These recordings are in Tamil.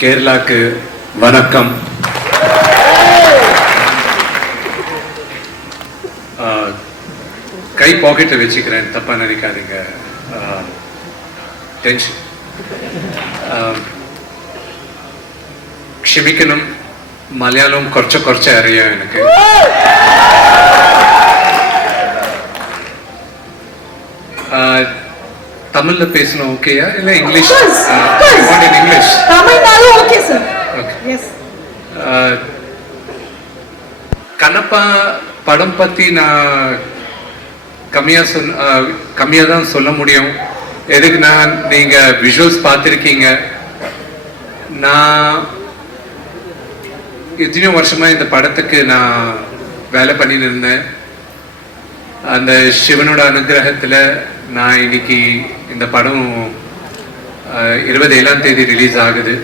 கேரளாக்கு வணக்கம். கை பாக்கெட்டில் வச்சுக்கிறேன், தப்பா நினைக்காதீங்க. டென்ஷன் ക്ഷമിക്കണം. മലയാളം കുറച്ച് അറിയാം എനിക്ക്. தமிழ்ல பேசணும் ஓகேயா இல்ல இங்கிலீஷ்? இங்கிலீஷ் தமிழ்னாலும் ஓகே சார். எஸ். கண்ணப்பா படம் பத்தி நான் கம்மியா தான் சொல்ல முடியும். எதுக்கு நான் நீங்க விஷுவல்ஸ் பார்த்துருக்கீங்க. நான் எத்தனையோ வருஷமா இந்த படத்துக்கு நான் வேலை பண்ணிட்டு இருந்தேன். அந்த சிவனோட அனுகிரகத்துல நான் இன்னைக்கு இந்த படம் 27ஆம் தேதி ரிலீஸ் ஆகுது.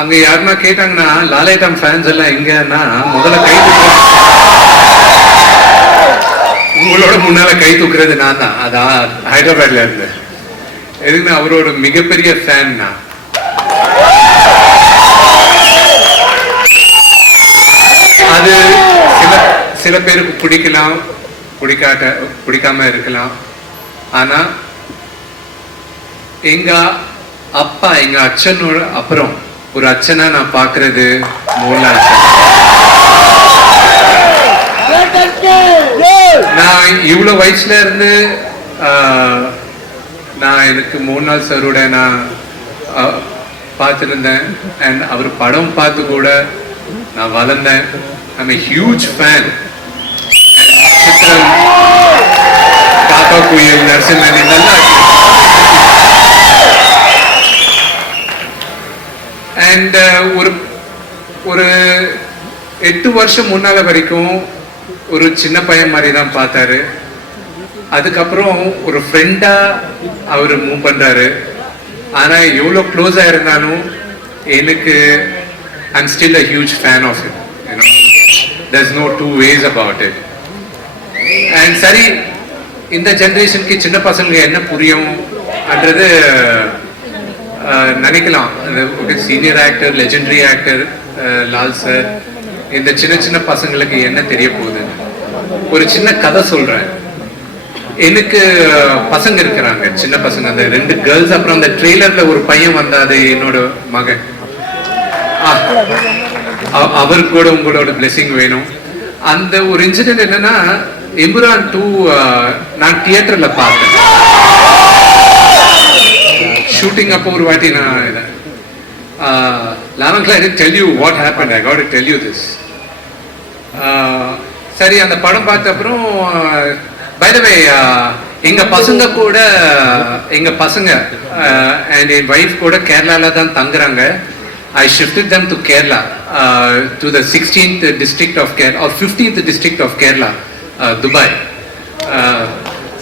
அங்க யாருன்னா கேட்டாங்கன்னா லாலேட்டம் ஃபேன்ஸ் எல்லாம் எங்கன்னா முதல்ல கை உங்களோட முன்னால கை தூக்குறது நான் தான். அதான் ஹைதராபாத்ல இருந்தேன். எதுக்குன்னா அவரோட மிகப்பெரிய ஃபேன் நான். அது சில பேருக்கு பிடிக்கலாம், பிடிக்காம இருக்கலாம். ஆனா எங்க அப்பா எங்க அச்சனோட அப்புறம் ஒரு அச்சனா நான் பாக்குறது மோகன்லால் சார். நான் இவ்வளவு வயசுல இருந்து நான் எனக்கு மோகன்லால் சாரோட நான் பார்த்துருந்தேன். அண்ட் அவர் படம் பார்த்து கூட நான் வளர்ந்தேன். I'm a huge fan. சித்ரம், காக்கா குயில், நரசிம்மன் இதெல்லாம். அண்ட் ஒரு 8 வருஷம் முன்னால வரைக்கும் ஒரு சின்ன பையன் மாதிரி தான் பார்த்தாரு. அதுக்கப்புறம் ஒரு ஃப்ரெண்டா அவர் மூவ் பண்றாரு. ஆனா எவ்வளவு க்ளோஸா இருந்தாலும் எனக்கு I'm still a huge fan of him. You know, there's no two ways about it. And சரி, இந்த ஜெனரேஷனுக்கு சின்ன பசங்களுக்கு என்ன புரியும்ன்றது நினைக்கலாம். Senior actor, legendary actor Lal sir, இந்த சின்ன பசங்களுக்கு என்ன தெரிய போகுது? ஒரு சின்ன கதை சொல்றேன். எனக்கு பசங்க இருக்கிறாங்க, சின்ன பசங்க, அந்த 2 கேர்ள்ஸ். அப்புறம் அந்த ட்ரெய்லர்ல ஒரு பையன் வந்தாது, என்னோட மகன். அவருக்கு கூட உங்களோட பிளெஸிங் வேணும். அந்த ஒரு இன்சிடென்ட் என்னன்னா, எம்புரான் 2 நான் தியேட்டர்ல பார்த்தேன். ஷூட்டிங் அப்போ ஒரு வாட்டி நான் லாவன்ல I didn't tell you what happened. I got to tell you this. சரி, அந்த படம் பார்த்த அப்புறம் by the way எங்க பசங்க and என் வைஃப் கூட கேரளால தான் தங்குறாங்க. I shifted them to Kerala, to the 16th district of Kerala, or 15th district of Kerala, Dubai.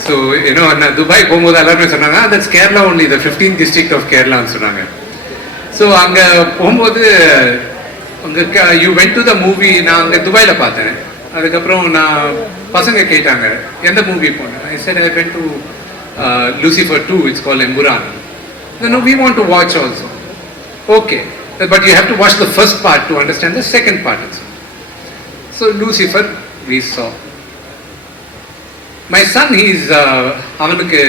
So, you know, Dubai போகும்போது எல்லாருமே சொன்னாங்க, that's Kerala only, the 15th district of Kerala ன்னு சொன்னாங்க. So, அங்க போகும்போது you went to the movie, நான் அங்க துபாயில பார்த்தேன். அதுக்கப்புறம் நான் பசங்க கேட்டாங்க எந்த மூவி போனேன். I said I went to Lucifer 2, it's called Emburan. No, we want to watch also. Okay. But you have to watch the first part to understand the second part. So Lucifer we saw. My son, he's அவனுக்கு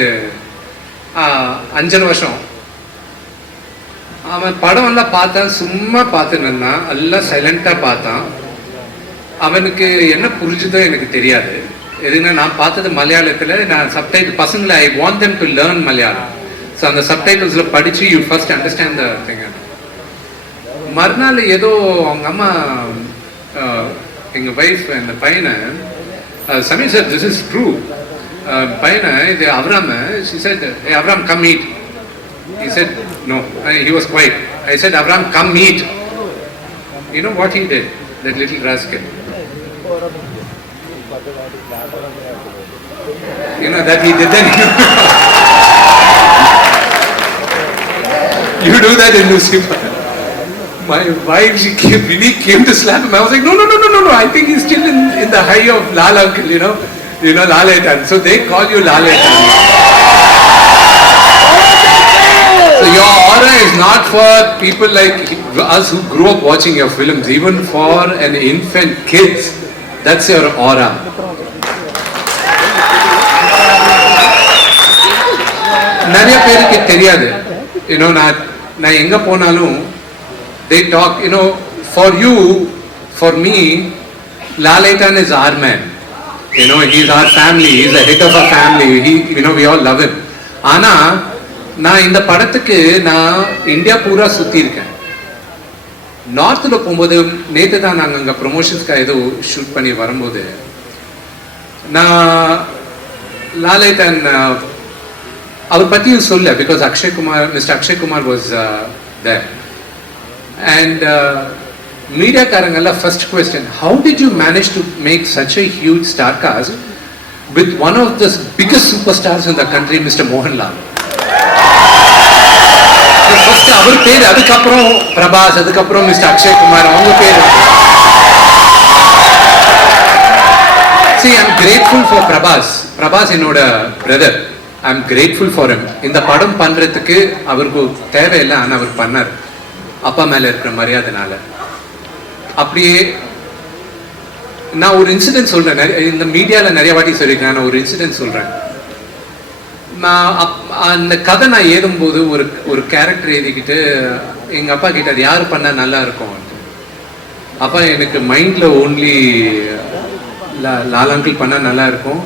5 வருஷம். அவன் படம் எல்லாம் பார்த்தான், சும்மா பார்த்துன்னா எல்லாம் சைலண்டா பார்த்தான். அவனுக்கு என்ன புரிஞ்சுதோ எனக்கு தெரியாது. எதுனா நான் பார்த்தது மலையாளத்துல. நான் சப்டைட்டில் பசங்களை I want them to learn Malayalam. So அந்த சப்டைட்டில்ஸ்ல படிச்சு you first understand the thing. மறுநாள் ஏதோ அவங்க அம்மா எங்க வைஃப் இந்த பையனை, Sameer sir this is true, பையனை இது Abram, she said, hey Abram, come eat. He said no, he was quiet. I said, Abram, come eat. You know what he did, that little rascal? You know that he did that. You do that in Lucifer. My wife, she really came to slap him. I was like, no. I think he's still in the high of Lal uncle, you know Lal Etan. So they call you Lal Etan. aura is not for people like us who grew up watching your films. Even for an infant kids, that's your aura. நிறைய பேருக்கு தெரியாது. நான் எங்க போனாலும் they talk, for you, for me, Lalaitan is our man. He's our family. He's the head of our family. We all love him. ஆனா நான் இந்த படத்துக்கு நான் இந்தியா பூரா சுத்தி இருக்கேன். நார்த்ல போகும்போது நேற்று தான் நாங்கள் அங்கே ப்ரொமோஷன்ஸ்க்காக ஏதோ ஷூட் பண்ணி வரும்போது நான் லாலைட்டன் அவர் பற்றியும் சொல்ல, because mister Akshay Kumar was there. And மீடியாக்காரங்கெல்லாம் first question, how did you manage to make such a huge star cast with one of the biggest super stars in the country, mister Mohanlal. First அவர் பேர், அதுக்கப்புறம் பிரபாஸ், அதுக்கப்புறம் மிஸ்டர் அக்ஷய் குமார், அவங்க பேர். See, I'm grateful for Prabhas என்னோட brother. I'm grateful for him. இந்த படம் பண்றதுக்கு அவருக்கு தேவையில்லை, ஆனா அவர் பண்ணார் அப்பா மேல இருக்கிற மரியாதைனால. அப்படியே நான் ஒரு இன்சிடென்ட் சொல்றேன், இந்த மீடியால நிறைய வாட்டி சொல்லியிருக்கேன். நான் ஒரு இன்சிடென்ட் சொல்றேன். நான் அந்த கதை நான் எழுதும்போது ஒரு கேரக்டர் எழுதிக்கிட்டு எங்க அப்பா கிட்ட அது யாரு பண்ணா நல்லா இருக்கும். அப்பா எனக்கு மைண்ட்ல ஓன்லி லால் அங்கிள் பண்ணா நல்லா இருக்கும்,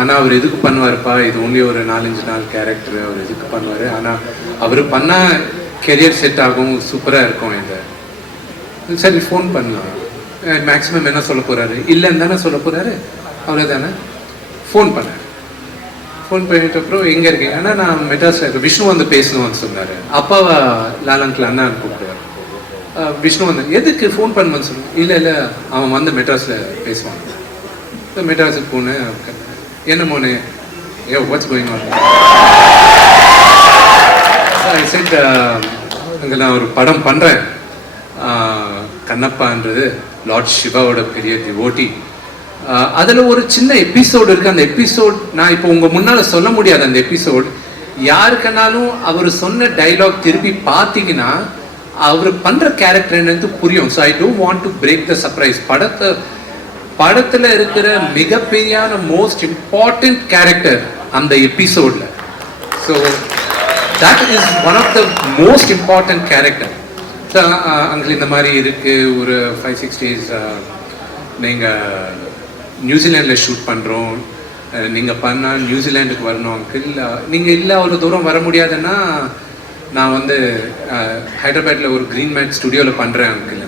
ஆனா அவர் எதுக்கு பண்ணுவாருப்பா, இது ஒன்லி ஒரு 4-5 நாள் கேரக்டர், அவர் எதுக்கு பண்ணுவாரு, ஆனா அவர் பண்ணா கெரியர் செட் ஆகும், சூப்பரா இருக்கும். இந்த சரி ஃபோன் பண்ணலாம், மேக்ஸிமம் என்ன சொல்ல போறாரு, இல்லைன்னு தானே சொல்ல போறாரு, அவரே தானே. ஃபோன் பண்ணேன். ஃபோன் பண்ணிட்டு அப்புறம் எங்கே இருக்கீங்க, ஆனால் நான் மெட்ராஸில் இருக்கேன், விஷ்ணு வந்து பேசணும்னு சொன்னார். அப்பாவை லாலங்கில் அண்ணான்னு கூப்பிடுவார். விஷ்ணு வந்து எதுக்கு ஃபோன் பண்ணுவேன்னு சொன்னேன். இல்லை அவன் வந்து மெட்ராஸில் பேசுவான். மெட்ராஸுக்கு போனேன். என்ன மோனே, what's going on? I said, அங்கே நான் ஒரு படம் பண்ணுறேன், கண்ணப்பான்றது லார்ட் சிவாவோட பெரிய டிவோட்டி. அதில் ஒரு சின்ன எபிசோடு இருக்குது. அந்த எபிசோட் நான் இப்போ உங்கள் முன்னால் சொல்ல முடியாது. அந்த எபிசோட் யாருக்குனாலும் அவர் சொன்ன டைலாக் திருப்பி பார்த்தீங்கன்னா அவர் பண்ணுற கேரக்டர் என்னது புரியும். So I don't want to break the surprise. படத்தில் இருக்கிற மிகப்பெரியான மோஸ்ட் இம்பார்ட்டன்ட் கேரக்டர் அந்த எபிசோடில். So that is one of the most important character. So அங்கே இந்த மாதிரி இருக்குது, ஒரு 5-6 days நீங்கள் நியூசிலாண்டில் ஷூட் பண்ணுறோம், நீங்கள் பண்ணால் நியூசிலாண்டுக்கு வரணும் அங்கிள். நீங்கள் இல்லை அவ்வளோ தூரம் வர முடியாதுன்னா நான் வந்து ஹைதராபாத்தில் ஒரு க்ரீன் மேட் ஸ்டுடியோவில் பண்ணுறேன் அங்கிள்.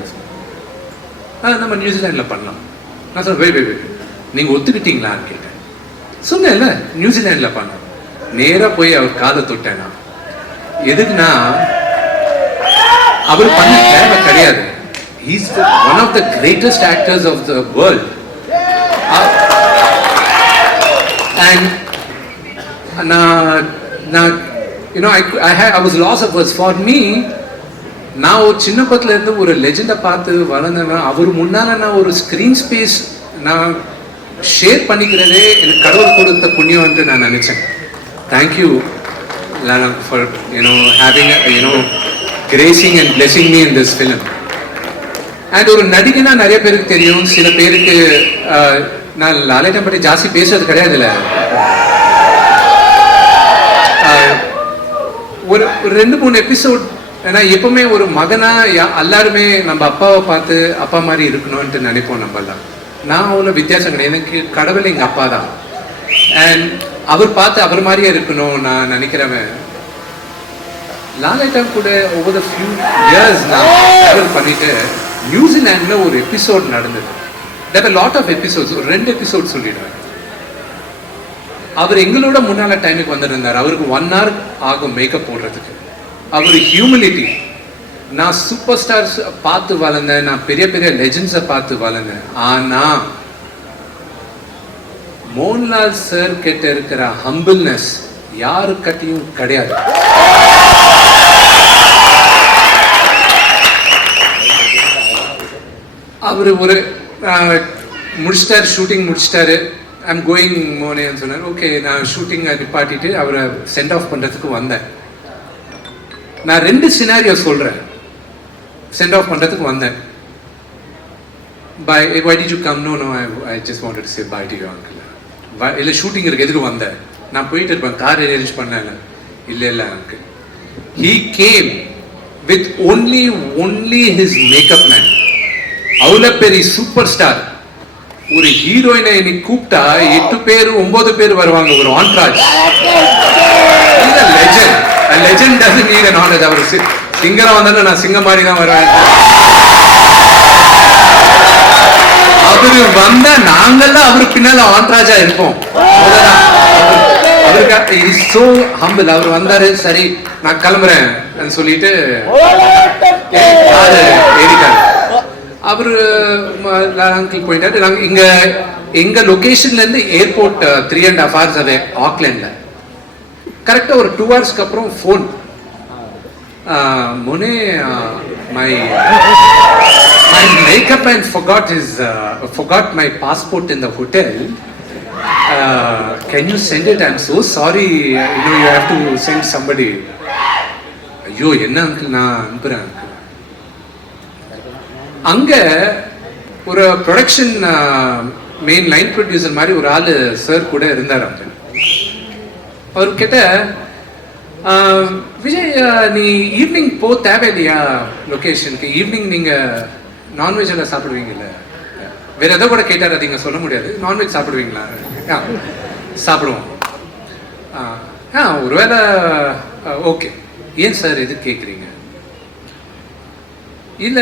நம்ம நியூசிலாண்டில் பண்ணலாம். நான் சொன்னேன், வெயிட் நீங்கள் ஒத்துக்கிட்டீங்களான்னு கேட்டேன். சொன்னேன்ல நியூசிலாண்டில் பண்ணோம். நேராக போய் அவர் காதை தொட்டேன். நான் எதுக்குன்னா அவர் பண்ண தேவை கிடையாது. He's one of the greatest actors of the world. And I was lost of words. For me, நான் ஒரு சின்ன பத்துல இருந்து ஒரு லெஜெண்டை பார்த்து வளர்ந்தவன். அவர் முன்னால நான் ஒரு ஸ்க்ரீன் ஸ்பேஸ் நான் ஷேர் பண்ணிக்கிறதே எனக்கு கடவுள் கொடுத்த புண்ணியம் என்று நான் நினைச்சேன். Thank you Lana for having gracing and blessing me in this film. And ஒரு நடிகனா நிறைய பேருக்கு தெரியும், சில பேருக்கு நான் லாலைட்டன் பற்றி ஜாஸ்தி பேசுறது கிடையாதுல்ல. ஒரு 2-3 எபிசோட். ஏன்னா எப்பவுமே ஒரு மகனா எல்லாருமே நம்ம அப்பாவை பார்த்து அப்பா மாதிரி இருக்கணும்ன்ட்டு நினைப்போம் நம்மலாம். நான் அவ்வளோ வித்தியாசம் கிடையாது. எனக்கு கடவுள் எங்கள் அப்பா தான். அண்ட் அவர் பார்த்து அவர் மாதிரியே இருக்கணும் நான் நினைக்கிறவன். லாலைட்டன் கூட ஒவ்வொரு ஃபியூ இயர்ஸ் நான் ட்ராவல் பண்ணிட்டு நியூசிலாண்டில் ஒரு எபிசோட் நடந்தது. There were a lot of episodes. ஒரு 2 எபிசோட் சொல்லிடுவேன். அவர் எங்களோட முன்னால டைமுக்கு வந்துருந்தார். அவருக்கு 1 hour ஆகும் மேக்கப் போடுறதுக்கு. அவர் ஹியூமிலிட்டி. நான் சூப்பர் ஸ்டார்ஸ் பார்த்து வளர்ந்தேன், நான் பெரிய பெரிய லெஜெண்ட்ஸை பார்த்து வளர்ந்தேன். ஆனா மோகன்லால் சார் கிட்ட இருக்கிற ஹம்பிள்னஸ் யாருக்கிட்டையும் கிடையாது. அவர் ஒரு முடிச்சிட்டாரு, ஷூட்டிங் முடிச்சிட்டாரு. ஐம் கோயிங் மோனேன்னு சொன்னார். ஓகே, நான் ஷூட்டிங்கை நிப்பாட்டிட்டு அவரை சென்ட் ஆஃப் பண்ணுறதுக்கு வந்தேன். நான் 2 சினாரியோ சொல்றேன். சென்ட் ஆஃப் பண்றதுக்கு வந்தேன். Bye. Why did you come? No, I just wanted to say bye to you, uncle. இல்ல ஷூட்டிங் இருக்கு, எதுக்கு வந்தேன்? நான் போயிட்டு இருப்பேன், கார் அரேஞ்ச் பண்ணல. இல்ல uncle. He came with only his makeup man. அவ்வளோ பெரிய சூப்பர் ஸ்டார். ஒரு ஹீரோயினை இன்னைக்கு கூப்பிட்டா 8 பேர் 9 பேர் வருவாங்க, ஒரு ஆன்ட்ராஜ். He's a legend. A legend doesn't need an honor. அவர் சிங்கரா வந்தாலும் நான் சிங்கம் மாதிரி தான் வருவேன். அவரு வந்தா நாங்கெல்லாம் அவரு பின்னால ஆன்ட்ராஜா இருப்போம். அவருக்கு இஸ் சோ ஹம்பிள். அவர் வந்தாரு, சரி நான் கிளம்புறேன் சொல்லிட்டு ஏறிட்டாரு. அவரு அங்கிள் போயிட்டாரு. நாங்க இங்க எங்க லொகேஷன்ல இருந்து ஏர்போர்ட் 3.5 hours அது ஆக்லாண்ட்ல. கரெக்டா ஒரு 2 hours அப்புறம் phone, Mone, my makeup man forgot my passport in the hotel. Can you send it? I'm so sorry. You have to send somebody. ஐயோ என்ன அங்கிள், நான் அனுப்புறேன். அங்க ஒரு ப்ரொடக்ஷன் மெயின் லைன் ப்ரொடியூசர் மாதிரி ஒரு ஆளு சார் கூட இருந்தார். அங்க அவர் கிட்ட, விஜய் நீ ஈவினிங் போ தேவையில்லையா லொகேஷனுக்கு? ஈவினிங் நீங்க நான்வெஜ் எல்லாம் சாப்பிடுவீங்கல்ல? வேற எதோ கூட கேட்டார், அது இங்க சொல்ல முடியாது. நான்வெஜ் சாப்பிடுவீங்களா? சாப்பிடுவோம். ஒருவேளை ஓகே. ஏன் சார் எது கேட்குறீங்க? இல்ல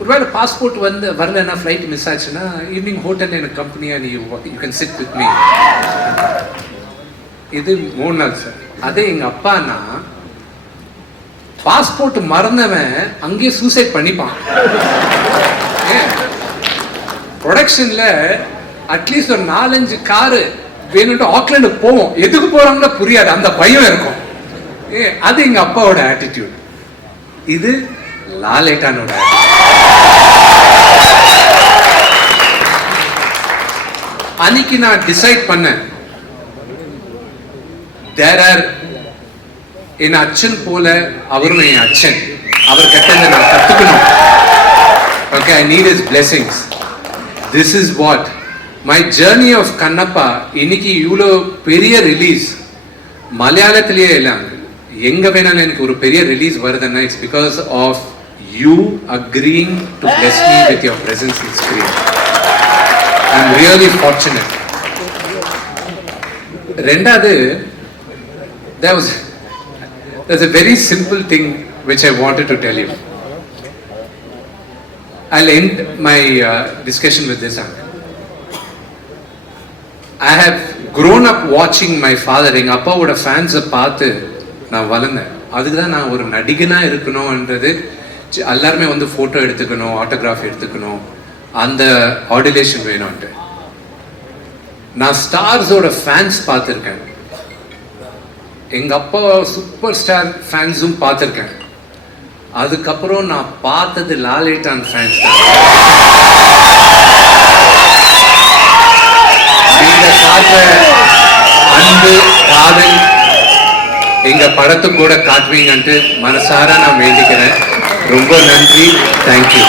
ஒருவேளை பாஸ்போர்ட் வரலன்னா, ஃப்ளைட் மிஸ் ஆச்சுன்னா ஈவினிங் ஹோட்டல் எனக்கு கம்பெனியா, நீ you can sit with me. இது 3 நாள் சார். அதே எங்க அப்பானா பாஸ்போர்ட் மறந்தவன் அங்கேயே சூசைட் பண்ணிப்பான். ப்ரொடக்ஷன்ல அட்லீஸ்ட் ஒரு 4-5 காரு வேணும்ட்டு ஆக்லாண்டு போவோம். எதுக்கு போறாங்கன்னா புரியாது, அந்த பயம் இருக்கும். அது எங்க அப்பாவோட ஆட்டிடியூட். இது லாலேட்டானோட அன்னைக்கு நான் டிசைட் பண்ணேன், என் அச்சன் போல அவரும் என் அச்சன். அவர் கிட்ட நான் கத்துக்கணும். Okay, I need his blessings. This is what my journey of Kannappa. இன்னைக்கு இவ்வளோ பெரிய ரிலீஸ் மலையாளத்திலேயே இல்லை, எங்க வேணாலும் எனக்கு ஒரு பெரிய ரிலீஸ் வருதுன்னா, it's because of you agreeing to bless me with your presence in screen. I am really fortunate. ரெண்டாவது, there's a very simple thing which I wanted to tell you. I'll end my discussion with this. I have grown up watching my father. எங்க அப்பாவோட ஃபேன்ஸை பார்த்து நான் வளர்ந்தேன். அதுக்கு தான் நான் ஒரு நடிகனா இருக்கணும்ன்றது. எல்லாருமே ஃபோட்டோ எடுத்துக்கணும், ஆட்டோகிராஃப் எடுத்துக்கணும், அந்த ஆடிலேஷன் வேணும்ன்ட்டு. நான் ஸ்டார்ஸோட ஃபேன்ஸ் பார்த்துருக்கேன், எங்க அப்பா சூப்பர் ஸ்டார் ஃபேன்ஸும் பார்த்துருக்கேன். அதுக்கப்புறம் நான் பார்த்தது லாலேட்டான் ஃபேன்ஸ் தான். நீங்க காட்டுற அன்பு, காதல் எங்க படத்து கூட காட்டுவீங்கன்ட்டு மனசார நான் வேண்டிக்கிறேன். ரொம்ப நன்றி. தேங்க்யூ.